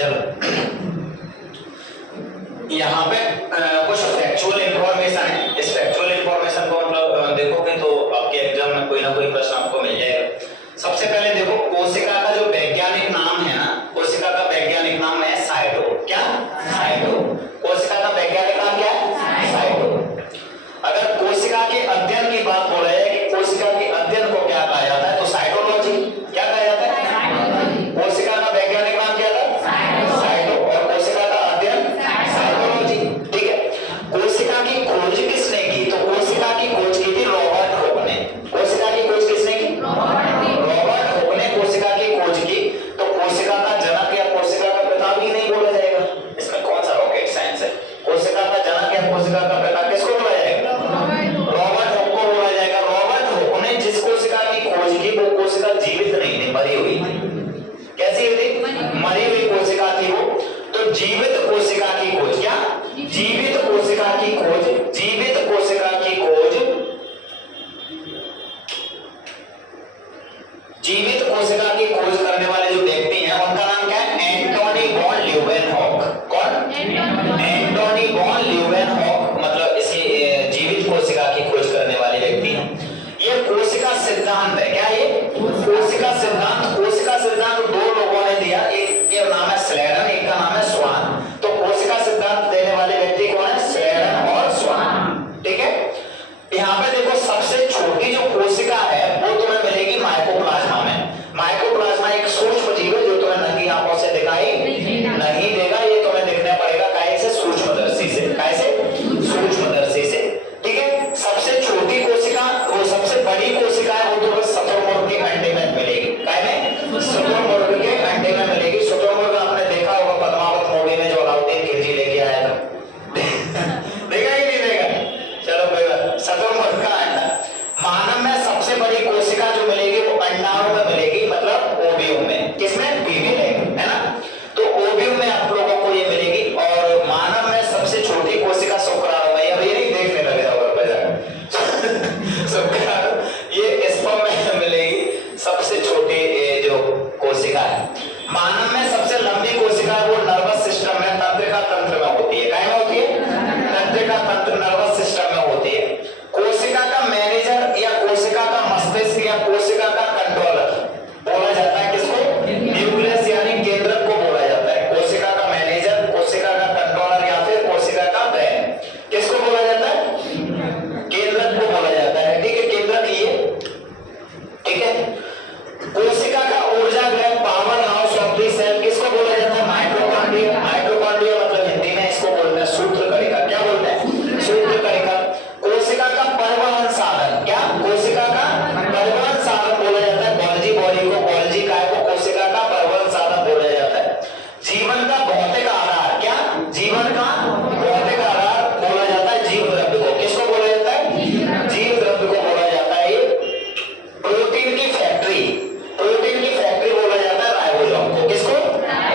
चलो यहाँ पे कुछ फैक्चुअल इंफॉर्मेशन है। इस फैक्चुअल इंफॉर्मेशन को मतलब देखोगे तो आपके एग्जाम में कोई ना कोई प्रश्न आपको मिल जाएगा। सबसे पहले देखो, कोशिका का जो वैज्ञानिक नाम है ना, कोशिका का वैज्ञानिक नाम है साइटो। क्या? साइटो। कोशिका का वैज्ञानिक नाम क्या है? साइटो। अगर कोशिका के अध्ययन की बात हो रही है कि कोशिका के अध्ययन को क्या कहा जाता है, तो साइटोलॉजी। क्या कहा जाता है? कोशिका का वैज्ञानिक नाम क्या था? साइटो। और कोशिका का अध्ययन साइटोलॉजी। ठीक है। कोशिका की खोज किसने की? तो कोशिका की खोज की थी रॉबर्ट हुक ने। कोशिका की खोज किसने की? रॉबर्ट हुक ने कोशिका की खोज की। तो कोशिका का जनक या कोशिका का पिता भी नहीं बोला जाएगा। इसमें कौन सा रॉकेट साइंस है? कोशिका का जनक या कोशिका का पिता किसको बोला जाएगा? रॉबर्ट हुक को बोला जाएगा। रॉबर्ट हुक ने जिस कोशिका की खोज की वो कोशिका जीवित नहीं थी, मरी हुई थी। कैसी थी? मरी हुई कोशिका थी वो। तो जीवित कोशिका की खोज, क्या? जीवित कोशिका की खोज, जीवित कोशिका की खोज, जीवित कोशिका की खोज करने वाले जो व्यक्ति हैं उनका नाम क्या है? Antonie van Leeuwenhoek. कौन? एंटोनी वॉन ल्यूवेनहॉक मतलब इसे जीवित कोशिका की खोज करने वाले व्यक्ति हैं। ये कोशिका सिद्धांत है। क्या ये? कोशिका सिद्धांत। कोशिका सिद्धांत दो लोगों ने दिया, एक का नाम है स्लेडन, एक का नाम है स्वान। तो कोशिका सिद्धांत देने वाले व्यक्ति कौन है? स्लेडन और स्वान। ठीक है। यहाँ पे देखो, सबसे छोटी जो कोशिका है वो तुम्हें मिलेगी माइकोप्लाज्मा में। माइकोप्लाज्मा एक सूक्ष्म जीव है जो तुम्हें नंगी आंखों से दिखाई नहीं देगा। ये तुम्हें देखना पड़ेगा कैसे? सूक्ष्मदर्शी से। कैसे? सूक्ष्मदर्शी से। ठीक है। सबसे छोटी कोशिका, वो सबसे बड़ी कोशिका है वो तुम्हें शुतुरमुर्ग के अंडे में मिलेगी। काय में? शुतुरमुर्ग के अंडे में मिलेगी। शुतुरमुर्ग आपने देखा होगा पद्मावत मूवी में, जो अलाउद्दीन खिलजी लेके आया था। देखा ही नहीं देखा? चलो कोई बात। शुतुरमुर्ग का अंडा। मानव में सबसे बड़ी कोशिका जो मिलेगी वो अंडाणु में मिलेगी, मतलब ओवियम में। किसमें? फीमेल है ना? तो ओवियम में आप लोगों को ये मिलेगी। और मानव में सबसे छोटी कोशिका शुक्राणु में। अब ये नहीं देखने लग जाओ घर पे जाकर। शुक्राणु ये स्पर्म में मिलेगी, सबसे छोटी जो कोशिका है। मानव में सबसे लंबी कोशिका है वो नर्वस सिस्टम में, तंत्रिका तंत्र में होती है। क्या होती है? तंत्रिका तंत्र, नर्वस सिस्टम में होती है। कोशिका का मैनेजर या कोशिका का मस्तिष्क या कोशिका का कंट्रोलर बोला जाता है किसको? न्यूक्लियस यानी केंद्रक को बोला जाता है। कोशिका का मैनेजर, कोशिका का कंट्रोलर या फिर कोशिका का ब्रेन किसको बोला जाता है? केंद्रक को बोला जाता है। ठीक है। केंद्रक ये। ठीक है। कोशिका का ऊर्जा ग्रह, power house of the cell किसको बोला जाता है? माइटोकॉन्ड्रिया। माइटोकॉन्ड्रिया मतलब हिंदी में इसको बोलते हैं सूत्रकणिका। क्या बोलते हैं? सूत्रकणिका। कोशिका का परिवहन साधन, क्या? कोशिका का परिवहन साधन बोला जाता है गोल्जी बॉडी को। गोल्जी काय को कोशिका का परिवहन साधन बोला जाता है। जीवन का भौतिक आधार, क्या? जीवन का भौतिक आधार बोला जाता है जीव द्रव्य को। किसको बोला जाता है? जीव द्रव्य को बोला जाता है। ये प्रोटीन की फैक्ट्री, प्रोटीन की फैक्ट्री बोला जाता है राइबोसोम को। किसको?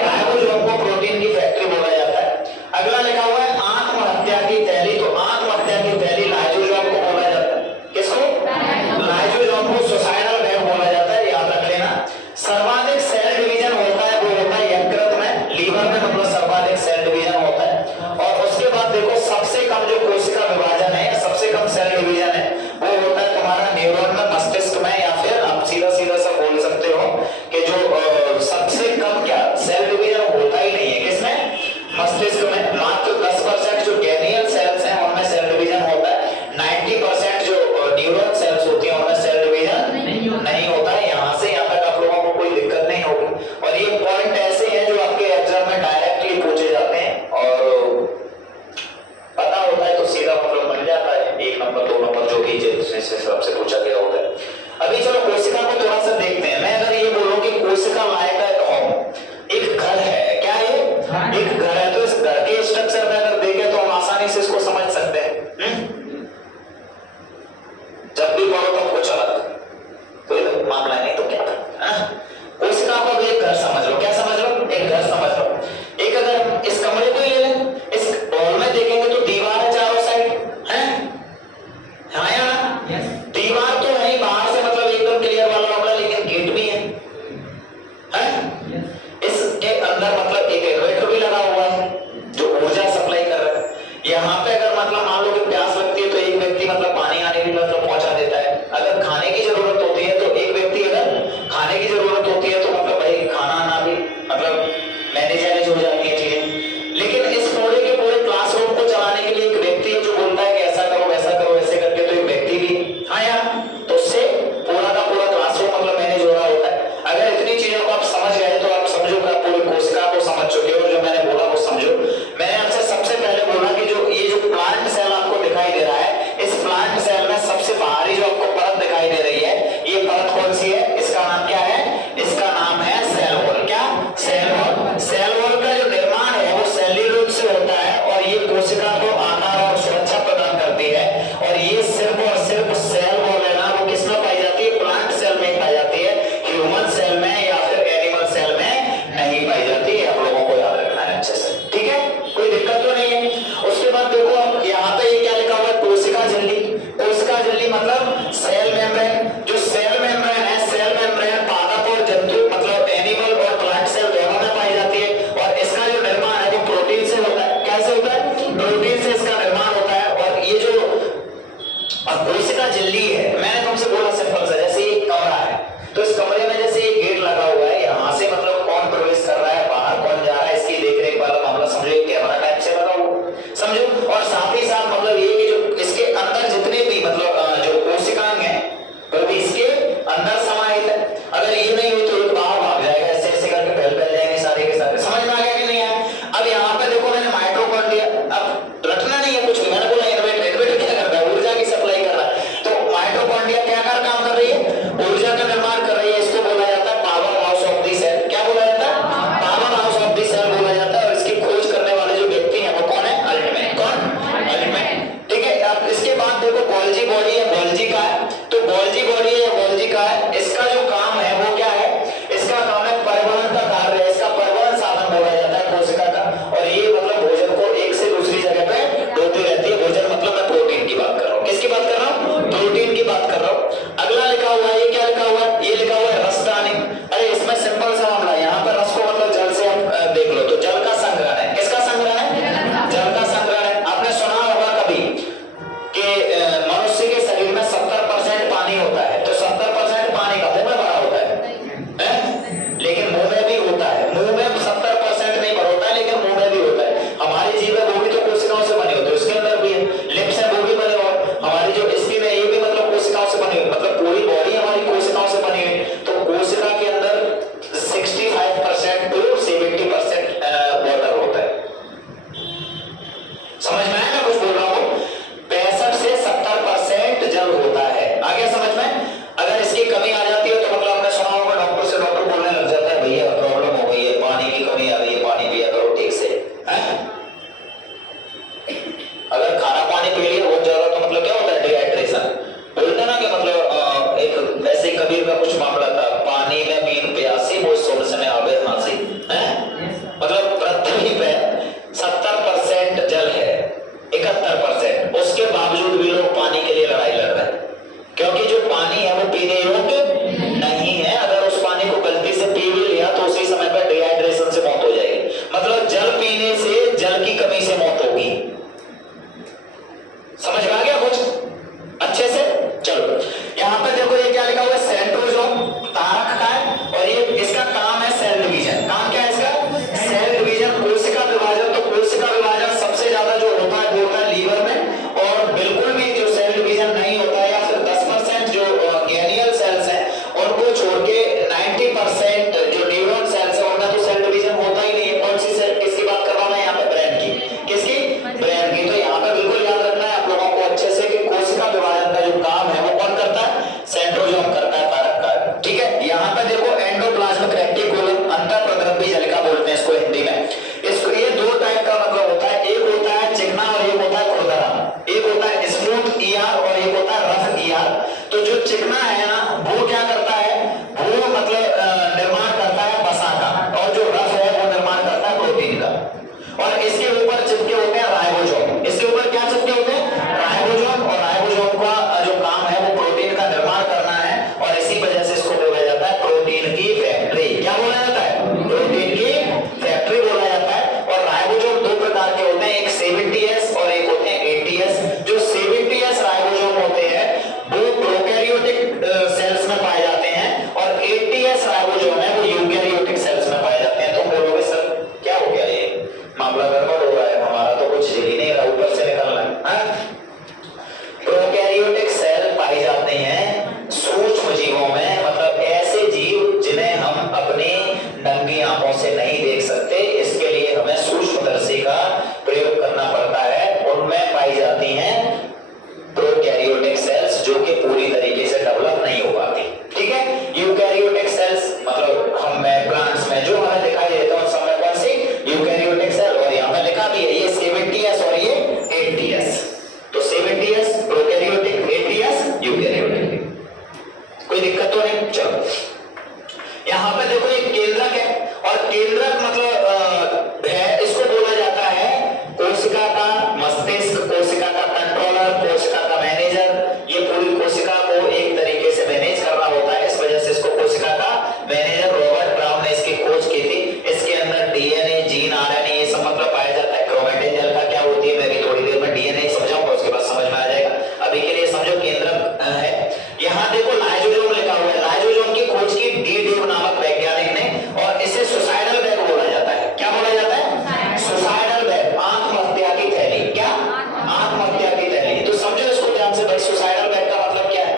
राइबोसोम को प्रोटीन की फैक्ट्री बोला जाता है। अगला लिखा हुआ है आत्महत्या की थैली। तो आत्महत्या की थैली लाइसोसोम को बोला जाता है। किसको? लाइसोसोम को सुसाइडल बैग बोला जाता है, याद रख लेना। सर्वाधिक सेल डिवीजन होता है वो होता है यकृत में, लीवर में, मतलब सर्वाधिक सेल डिवीजन होता है। और उसके बाद देखो सबसे कम जो कोशिका विभाजन है, सबसे कम सेल डिवीजन है वो होता है तुम्हारा न्यूरॉन में, मस्तिष्क में, या फिर आप सीधा सीधा सा बोल सकते हो कि जो सबसे कम क्या सेल डिवीजन होता ही नहीं है। किसमें? मस्तिष्क में। मात्र 10% जो गैनियल सेल्स हैं उनमें सेल डिवीजन होता है। 90% जो न्यूरॉन सेल्स होती हैं उनमें सेल डिवीजन नहीं होता है। यहाँ से यहाँ तक आप लोगों को कोई दिक्कत नहीं होगी। और ये पॉइंट ऐसे हैं जो आपके एग्जाम में डायरेक्टली पूछे जाते हैं और पता होता है तो सीधा मतलब बन जाता है 1 नंबर 2 नंबर जो भी जिस हिसाब से पूछा गया होता है। अभी चलो कोशिका को थोड़ा सा देखते हैं। मैं अगर ये बोलूं कि कोशिका लायक है होम, एक घर है। क्या है? एक घर है। तो इस घर के स्ट्रक्चर में अगर देखें तो हम आसानी से इसको समझ सकते हैं। जब भी पढ़ो तब कुछ अलग, कोई मामला नहीं तो क्या था। कोशिका को एक घर समझ लो। क्या समझ लो? एक घर समझ लो। एक अगर इस कमरे को ही ले लें, इस हॉल में देखेंगे तो दीवार है चारों साइड है। हाँ या ना? दीवार तो है बाहर से, मतलब एकदम क्लियर वाला मामला, लेकिन गेट भी है। इसके अंदर मतलब एक इक्वेटर भी लगा हुआ है जो ऊर्जा सप्लाई कर रहा है। यहाँ पे अगर मतलब मान लो कि प्यास लगती है तो एक व्यक्ति मतलब पानी आने भी मतलब पहुंचा देता है। अगर खाने की जरूरत होती है तो एक व्यक्ति अगर खाने की जरूरत होती है तो मतलब भाई खाना आना भी मतलब मैनेज हो जाती है चीजें। लेकिन इस पूरे के पूरे क्लासरूम को चलाने के लिए एक व्यक्ति है जो बोलता है कि ऐसा करो वैसा करो ऐसे करके, तो एक व्यक्ति भी हाँ यार, तो उससे पूरा का पूरा क्लासरूम मतलब मैनेज हो रहा होता है। अगर इतनी चीजों को आप समझ गए तो आप समझो कि आप पूरी कोशिका को समझ चुके हो। आंखों से नहीं देख सकते, इसके लिए हमें सूक्ष्मदर्शी का प्रयोग करना पड़ता है। उनमें पाई जाती हैं प्रोकैरियोटिक सेल्स जो कि पूरी तरीके से डेवलप नहीं हो पाती। ठीक है, यूकैरियोटिक सेल्स मतलब हम में प्लांट्स में जो हमें दिखाई देता है उन सब में कौन सी यूकैरियोटिक सेल, और यहाँ पे लिखा भी है ये 70s और ये 80s। तो 70s प्रोकैरियोटिक, 80s यूकैरियोटिक। कोई दिक्कत तो नहीं? चलो यहाँ पे देखो एक केंद्रक है, और केंद्रक मतलब है, इसको बोला जाता है कोशिका का मस्तिष्क, कोशिका का कंट्रोलर, कोशिका का मैनेजर। ये पूरी कोशिका को एक तरीके से मैनेज कर रहा होता है, इस वजह से इसको कोशिका का मैनेजर रॉबर्ट ब्राउन ने इसकी खोज की थी। इसके अंदर डीएनए, जीन, आरएनए ये सब मतलब पाया जाता है। क्रोमैटिन अल्फा क्या होती है मैं भी थोड़ी देर में डीएनए समझाऊंगा, उसके बाद समझ में आ जाएगा। अभी के लिए समझो केंद्रक है। यहाँ देखो लाइसोसोम लिखा हुआ है, लाइसोसोम की खोज की डी डेव नामक वैज्ञानिक ने, और इसे सुसाइडल बैग बोला जाता है। क्या बोला जाता है? सुसाइडल बैग, आत्महत्या की थैली। क्या? आत्महत्या की थैली। तो समझो इसको ध्यान से भाई, सुसाइडल बैग का मतलब क्या है?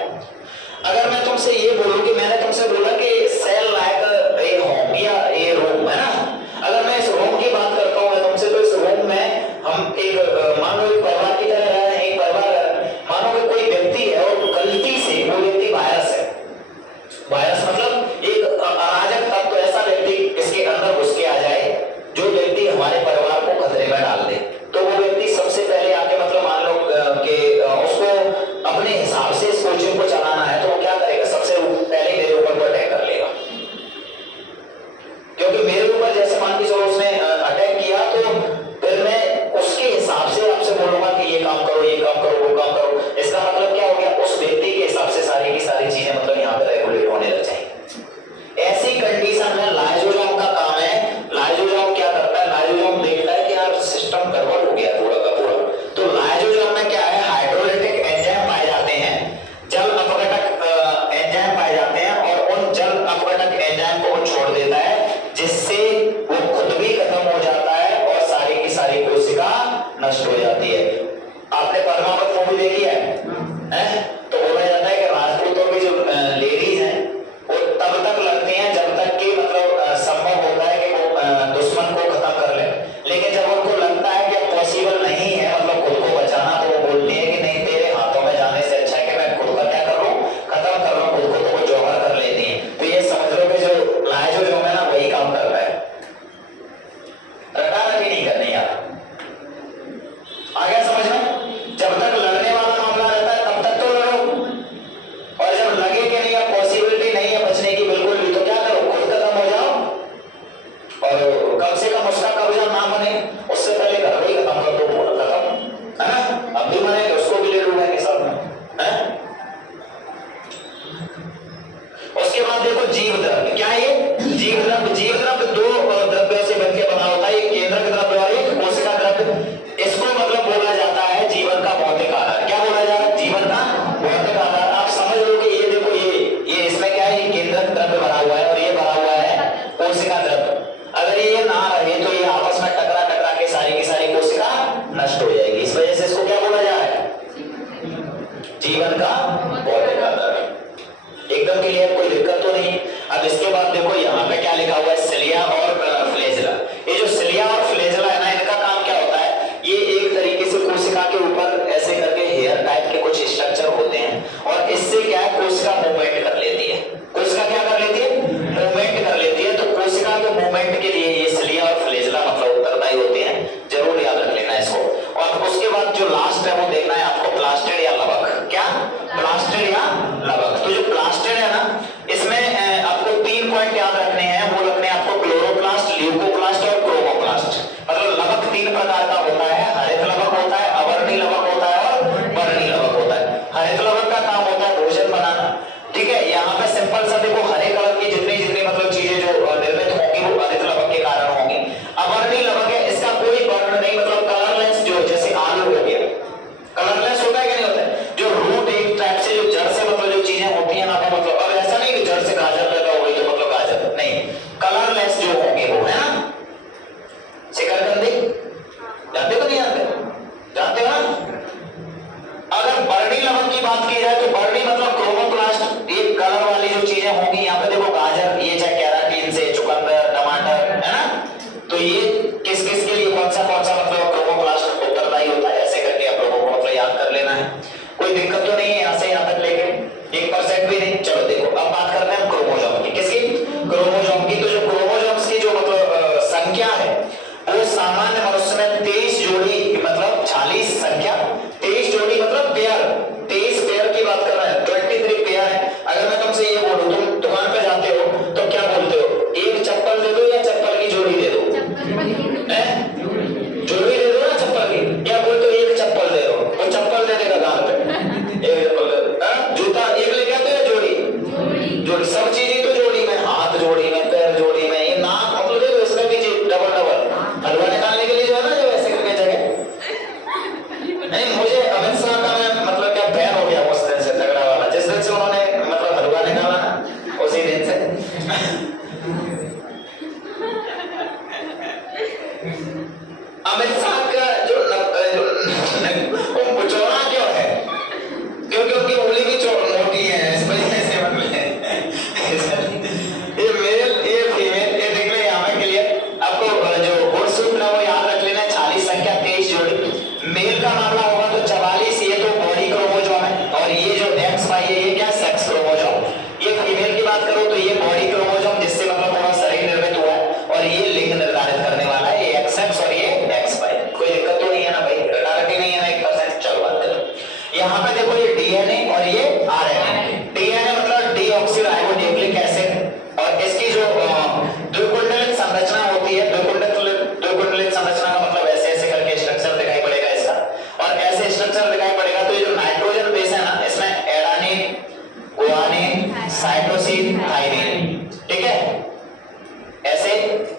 अगर मैं तुमसे ये बोलूं कि मैंने तुमसे बोला कि सेल लाइक ए होम या ए रूम है ना, अगर मैं इस रूम की बात करता हूं मैं तुमसे, तो इस रूम में हम एक मान लो एक परिवार की तरह रह रहे हैं, एक परिवार, मानो कि कोई व्यक्ति है और गलती से वो व्यक्ति वायरस है। वायरस मतलब एक अराजक तत्व, तो ऐसा व्यक्ति इसके अंदर घुस के आ जाए जो व्यक्ति हमारे परिवार को खतरे में डाल दे, तो वो व्यक्ति सबसे पहले आके मतलब मान लो कि उसको अपने हिसाब से इस कोचिंग को चलाना है, तो वो क्या करेगा? सबसे पहले मेरे ऊपर अटैक कर लेगा, क्योंकि मेरे ऊपर जैसे मान के चलो उसने अटैक किया, तो फिर मैं उसके हिसाब से आपसे बोलूंगा कि ये काम करो, ये काम करो, वो काम करो। इसका मतलब क्या हो गया? उस व्यक्ति के हिसाब से सारी की सारी चीजें मतलब यहाँ पे रेगुलेट होने लग जाएंगी। ऐसी कंडीशन में लाइसोसोम का काम है। लाइसोसोम क्या करता है? लाइसोसोम देखता है कि यार सिस्टम गड़बड़ हो गया पूरा का पूरा। तो लाइसोसोम में क्या है? हाइड्रोलाइटिक एंजाइम पाए जाते हैं, जल अपघटक एंजाइम पाए जाते हैं, और उन जल अपघटक एंजाइम को वो छोड़ देता है, जिससे वो खुद भी खत्म हो जाता है और सारी की सारी कोशिका नष्ट हो जाती है। आपने पद्मावत मूवी देखी है? तो बोला जाता है कि राजपूतों की जो लेडीज हैं वो तब तक लड़ती हैं जब तक कि मतलब संभव होता है कि वो दुश्मन को खत्म कर ले, लेकिन जब उनको लगता है कि पॉसिबल नहीं है मतलब खुद को बचाना, तो वो बोलती है कि नहीं, तेरे हाथों में जाने से अच्छा है कि मैं खुद का क्या कर लूं, खत्म कर लूं खुद को, तो वो जौहर कर लेती है। तो ये समझ लो कि जो लाइसोसोम है ना वही काम करता है, रटारटी नहीं करनी यार। आ गया समझ में? जब तक लड़ने वाला मामला रहता है तब तक तो लड़ो, और जब लगे कि नहीं अब पॉसिबिलिटी नहीं है बचने की बिल्कुल भी, तो क्या करो? खुद खत्म हो जाओ, और कम से कम उसका कब्जा ना बने उससे पहले घर में ही खत्म कर दो, पूरा खत्म है ना। अब भी मरेंगे उसको भी ले लूंगा के साथ में है। उसके बाद देखो जीव द्रव्य। क्या है ये? जीव द्रव्य। जीव द्रव्य दो द्रव्यों से बनकर बना होता है, एक केंद्रक द्रव्य और एक कोशिका द्रव्य। इसको मतलब बोला जाता है जीवन का भौतिक आधार। क्या बोला जा रहा है? जीवन का भौतिक आधार। आप समझ लो कि ये देखो ये इसमें क्या है? ये केंद्रक द्रव्य भरा हुआ है और ये भरा हुआ है कोशिका द्रव्य। अगर ये ना रहे तो ये आपस में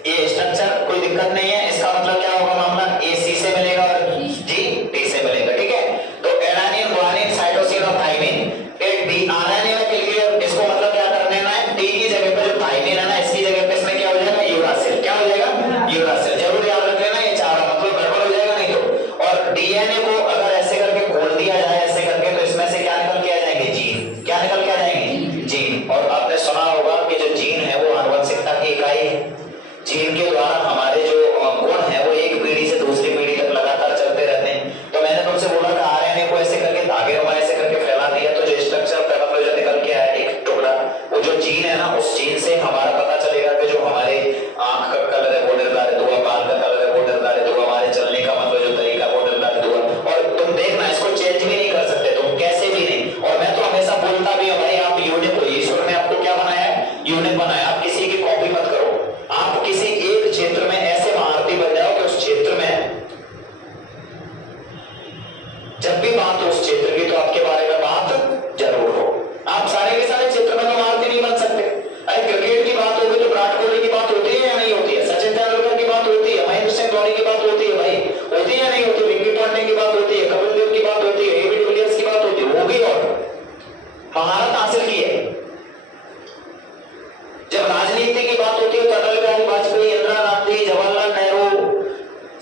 ये स्ट्रक्चर कोई दिक्कत नहीं है, इसका मतलब क्या होगा मामला, ए सी से मिलेगा और जी डी से मिलेगा, ठीक है। तो एडेनिन गुआनिन साइटोसिन और थाइमिन, ये डी आरएनए में क्लियर, इसको मतलब क्या कर देना है, डी की जगह पे जो थाइमिन है ना, इसकी जगह पे इसमें क्या हो जाएगा, यूरासिल, क्या हो जाएगा, यूरासिल, जरूर याद रख लेना, ये चारों मतलब गड़बड़ हो जाएगा नहीं तो। और डीएनए को अगर ऐसे करके खोल दिया जाए ऐसे करके, तो इसमें से क्या निकल के आ जाएंगे, जीन, क्या निकल के आ जाएंगे, जीन। और आपने सुना होगा कि जो जीन है वो आनुवंशिकता की इकाई है, जीन के द्वारा हमारे जो गुण है वो एक पीढ़ी से दूसरी पीढ़ी तक लगातार चलते रहते हैं। तो मैंने तुमसे बोला था आरएनए को ऐसे करके धागे में ऐसे करके फैला दिया, तो जो स्ट्रक्चर का मतलब जो निकल के आया एक टुकड़ा, वो जो जीन है ना, उस जीन से हमारा पता चलेगा कि जो हमारे आंख का कलर है वो निर्धारित हुआ, बाल का कलर है वो निर्धारित हुआ, हमारे चलने का मतलब जो तरीका वो निर्धारित हुआ। और तुम देखना इसको चेंज भी नहीं कर सकते तुम, कैसे भी नहीं। और मैं तो हमेशा बोलता भी हूँ भाई, आप यूनिक हो, ईश्वर ने आपको क्या बनाया है, यूनिक बनाया। आप किसी की कॉपी मत करो, आप किसी एक क्षेत्र में ऐसे महारथी बन जाओ कि उस क्षेत्र में जब भी बात हो उस क्षेत्र की, तो आपके बारे में बात जरूर हो। आप सारे के सारे क्षेत्र में तो महारथी नहीं बन सकते। अरे क्रिकेट की बात होगी तो विराट कोहली की बात होती है या नहीं होती है, सचिन तेंदुलकर की बात होती है, महेंद्र सिंह धोनी की बात होती है भाई, होती है या नहीं होती, विक्की पॉन्टिंग की बात होती है, कपिल देव की बात होती है, एबी डिविलियर्स की बात होती है, होगी। और महारत हासिल की है। जब राजनीति की बात होती है तो अटल बिहारी वाजपेयी, इंदिरा गांधी, जवाहरलाल नेहरू,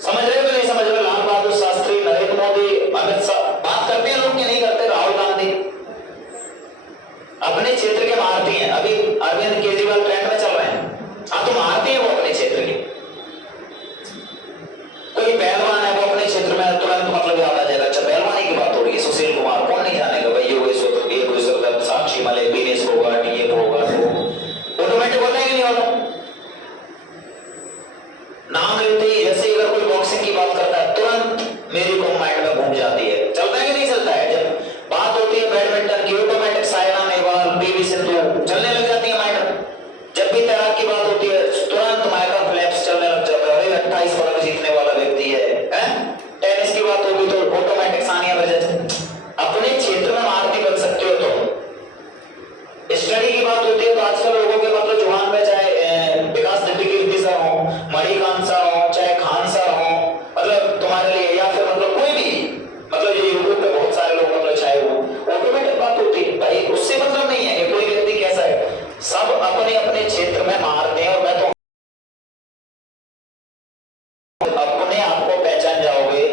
समझ रहे हो नहीं समझ रहे, लाल बहादुर शास्त्री, नरेंद्र मोदी, अमित शाह, बात करते हैं लोग कि नहीं करते, राहुल गांधी अपने क्षेत्र के महारथी हैं। अभी अरविंद केजरीवाल ट्रेंड में चल रहे हैं, हाँ तो महारथी है वो अपने क्षेत्र के। कोई पहलवान है वो अपने क्षेत्र में तुरंत मतलब याद आ जाएगा, अच्छा पहलवानी की बात हो रही है, सुशील कुमार, कौन नहीं जानेगा भाई, योगेश्वर दत्त, साक्षी मलिक, विनेश फोगाट, ये फोगाट, वो ऑटोमेटिक होता है कि नहीं होता। नाम लेते ही जैसे अगर कोई बॉक्सिंग की बात करता है तुरंत मेरी को माइंड में घूम जाती है, चलता है कि नहीं चलता है। जब बात होती है बैडमिंटन की, ऑटोमेटिक साइना नेहवाल, पीवी सिंधु चलने लग जाती है माइंड। जब भी तैराक की बात होती है तुरंत माइकल फेल्प्स चलने लग जाता है, 28 पदक जीतने वाला व्यक्ति है। टेनिस की बात होगी तो ऑटोमेटिक सानिया मिर्जा। अपने क्षेत्र में महारथी बन सकते हो तुम। स्टडी की बात होती है तो आजकल लोगों के मतलब जुबान में चाहे विकास दिव्यकीर्ति सर हो, मणिकांत सर हो, चाहे खान सर हो, मतलब तुम्हारे लिए, या फिर मतलब कोई भी, मतलब ये यूट्यूब पे बहुत सारे लोग मतलब छाए हुए, ऑटोमेटिक बात होती है भाई। उससे मतलब नहीं है कि कोई व्यक्ति कैसा है, सब अपने अपने क्षेत्र में महारथी हैं। और मैं तो अपने आप को पहचान जाओगे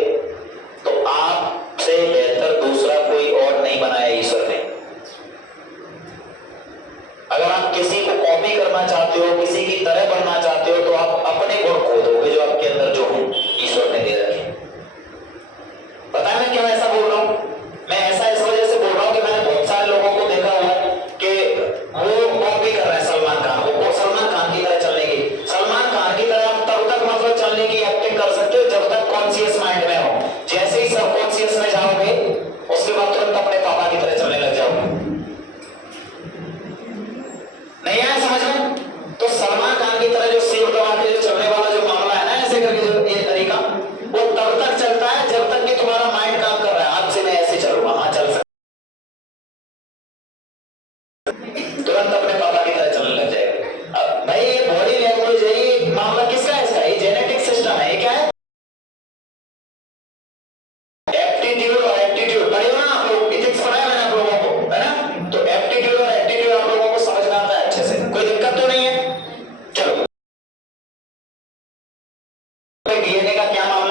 तो आपसे बेहतर दूसरा कोई और नहीं बनाया ईश्वर ने। अगर आप किसी को कॉपी करना चाहते हो, किसी की तरह बनना चाहते हो, तो आप अपने गुण खो दोगे जो आपके अंदर जो है ईश्वर ने दे रखे। पता है मैं क्यों ऐसा बोल रहा हूं? मैं ऐसा इस वजह से बोल रहा हूं कि मैंने बहुत सारे लोगों को देखा हुआ है कि वो कॉपी कर रहे हैं सलमान खान को, सलमान खान की तरह चलने की। सलमान खान की तरह आप तब तक मतलब चलने की एक्टिंग कर सकते हो जब तक कॉन्शियस माइंड में हो। जैसे ही सब कॉन्शियस में जाओगे उसके बाद तुरंत अपने पापा की तरह चलने लग जाओगे। नहीं आया समझ में? तो सलमान खान की तरह जो सेब दबा के जो चलने वाला जो मामला है ना, ऐसे करके जो ये तरीका, वो तब तक चलता है जब तक कि तुम्हारा माइंड काम कर रहा है। आज से मैं ऐसे चलूंगा, हाँ चल सकता, तुरंत अपने पापा की तरह चलने लग जाएगा। अब भाई ये बॉडी लैंग्वेज है, ये मामला किसका है? इसका ये जेनेटिक सिस्टम है। ये क्या है? एप्टीट्यूड और एप्टीट्यूड पढ़े हो ना आप लोग, फिजिक्स पढ़ाया मैंने आप लोगों को, है ना? तो एप्टीट्यूड और एप्टीट्यूड आप लोगों को समझ में आता है अच्छे से, कोई दिक्कत तो नहीं है। चलो डीएनए का क्या मामला